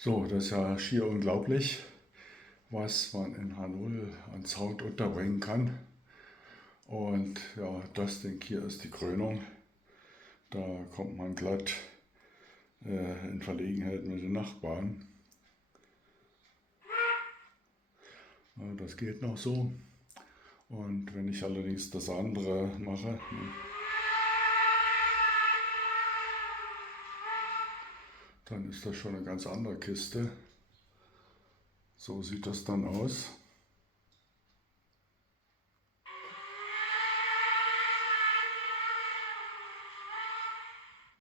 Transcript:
So, das ist ja schier unglaublich, was man in H0 an Sound unterbringen kann. Und ja, das Ding hier ist die Krönung. Da kommt man glatt in Verlegenheit mit den Nachbarn. Ja, das geht noch so. Und wenn ich allerdings das andere mache, ne, dann ist das schon eine ganz andere Kiste. So sieht das dann aus.